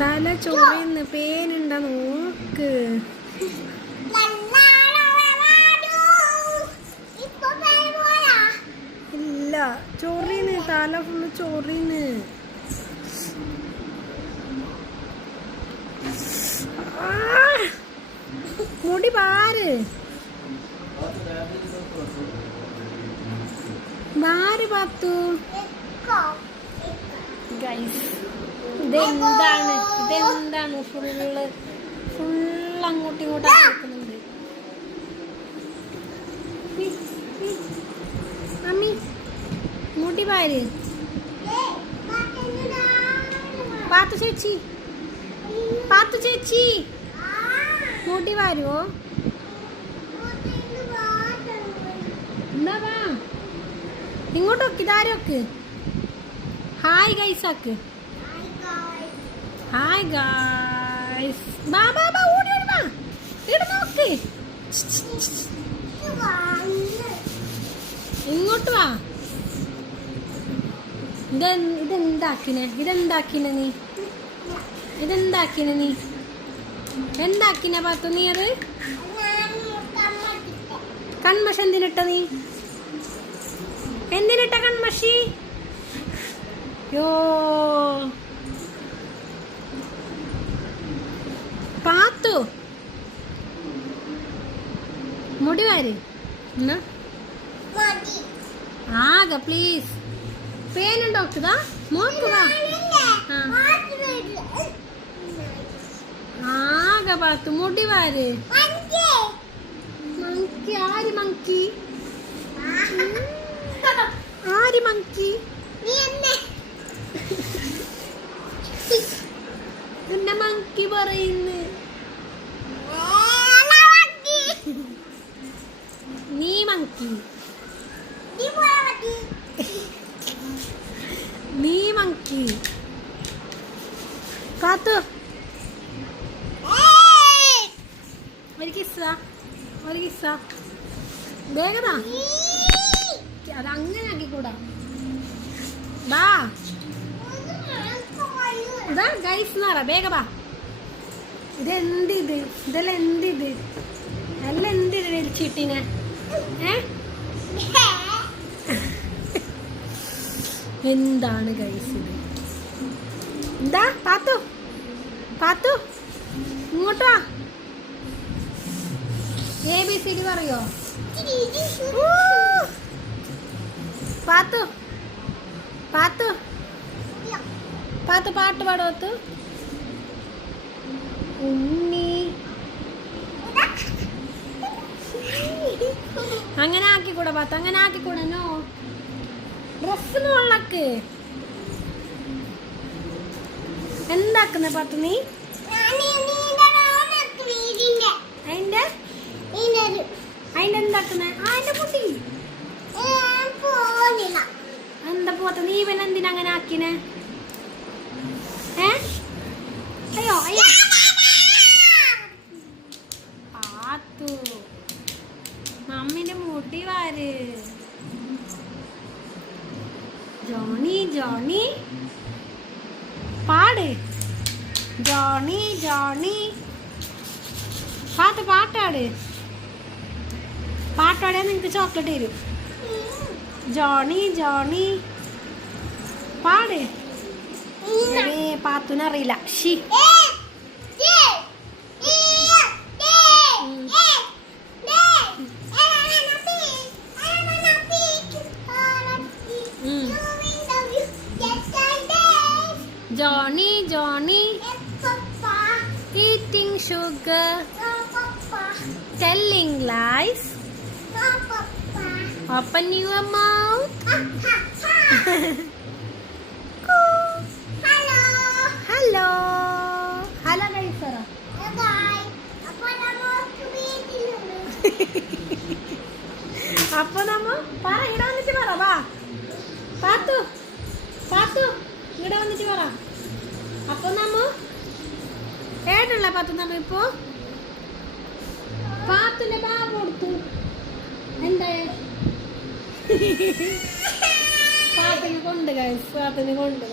തല ചൊറിയുന്ന പേനുണ്ട നോക്ക്. ഇല്ല ചൊറിയുന്ന്, തല ഫുള്ള് ചൊറിയുന്ന്. മുടി പാര് പാത്തു. ഇതെന്താണ് ഫുള്ള് അങ്ങോട്ടും ഇങ്ങോട്ടും ആക്കുന്നുണ്ട്. മമ്മി മുടി പാര്. പാത്തു ചേച്ചി മുടി പാരുവോ? എന്താ വാ ഇങ്ങോട്ടൊക്കെ ഇതാരൊക്കെ. ഹായ് ഗൈസ് ആക്ക്. Hi guys. ബാ ഓടി വാ. ഇവിടെ നോക്ക്. ഇങ്ങോട്ട് വാ. ഇതെന്താക്കിനെ നീ എന്താക്കിനെ പാത്തു നീ? അത് കൺമഷി എന്തിനിട്ട നീ? എന്തിനിട്ട കൺമഷി? യോ പാത്തു മുടി വാര് ആകെ പ്ലീസ്. പേനുണ്ടോക്കുതാ നോക്കുവാ. ആകെ പാത്തു മുടി വാര്. മങ്കി ആര് മങ്കി? ആര് മങ്കി? എന്നെ മങ്കി പറയുന്നു. നീ മങ്കി. നീ മങ്കി. കാത്തു ഒരു കിസ്സ വേഗതാ. അതങ്ങനെ ആക്കിക്കൂടാ. ബാ ഇതാ ഗൈസ് എന്ന് പറ. വേഗ ബാ. ഇതെല്ലാം എന്തിത് എല്ലാം എന്തിത് വലിച്ചിട്ടിനെ? എന്താണ് ഗൈസ് ഇത്? എന്താ പാത്തു ഇങ്ങോട്ട് വാ. ABCD പറയോ? പാത്തു പാട്ട് പാടോത്തു. ഉണ്ണി അങ്ങനെ ആക്കിക്കൂടെ പാത്തു? അങ്ങനെ ആക്കിക്കൂടെ? നോ ഡ്രസ് മുള്ളക്ക് എന്താക്കുന്ന പാത്തു നീ? അതിന്റെ എന്താക്കുന്ന? അതിന്റെ കുട്ടി എന്താ പോത്ത? നീ ഇവൻ എന്തിനാ അങ്ങനെ ആക്കിനെ? അയ്യോ പാത്തു മമ്മിന്റെ മുടി വാര്. ജോണി പാട്. ജോണി പാട്ടാട്. പാട്ടാടിയാ നിങ്ങക്ക് ചോക്ലേറ്റ് തരും. ജോണി പാട്. പാത്തുനറിയില്ല. She Johnny eating sugar, telling lies. Open your mouth. Hello guys, Sarah. Appo namma para ida vannichu para va. Paathu ida vannichu para. Appo namma ഏടുള്ള പാത്തു നമ്മ ഇപ്പോ പാത്തുന്റെ ബാ കൊടുത്തു. എന്താ പാത്തിനെ കൊണ്ട് പാത്തിനെ കൊണ്ട്